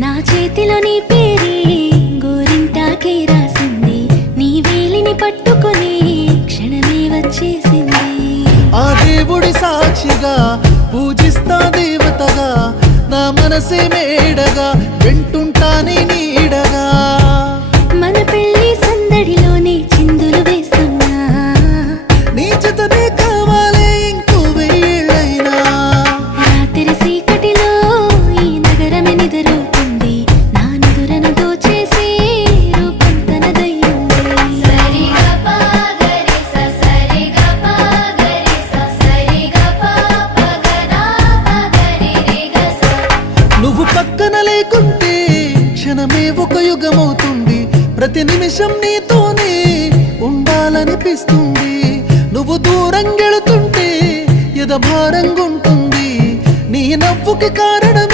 నా చేతిలో నీ పేరే గోరింటాకే రాసింది, నీ వేలిని పట్టుకొని క్షణమే వచ్చేసింది. ఆ దేవుడి సాక్షిగా పూజిస్తా దేవతగా, నా మనసే మేడగా వింటుంటానే నీడగా. మన పెళ్లి సందడిలోనే చిందులు వేస్తున్నా, నీ జతనే కావాలే ఇంకో వెయ్యేళ్ళైనా. రాత్రి చీకటిలో ఈ నగరమే నిద్రపోతుంది, నా నిదురను దోచేసి రూపం తనదయ్యింది. నువ్వు పక్కన లేకుంటే క్షణమే ఒక యుగమవుతుంది, ప్రతి నిమిషం నీతోనే ఉండాలనిపిస్తుంది. నువ్వు దూరం గెలుతుంటే ఎద భారంగుంటుంది, నీ నవ్వుకి కారణం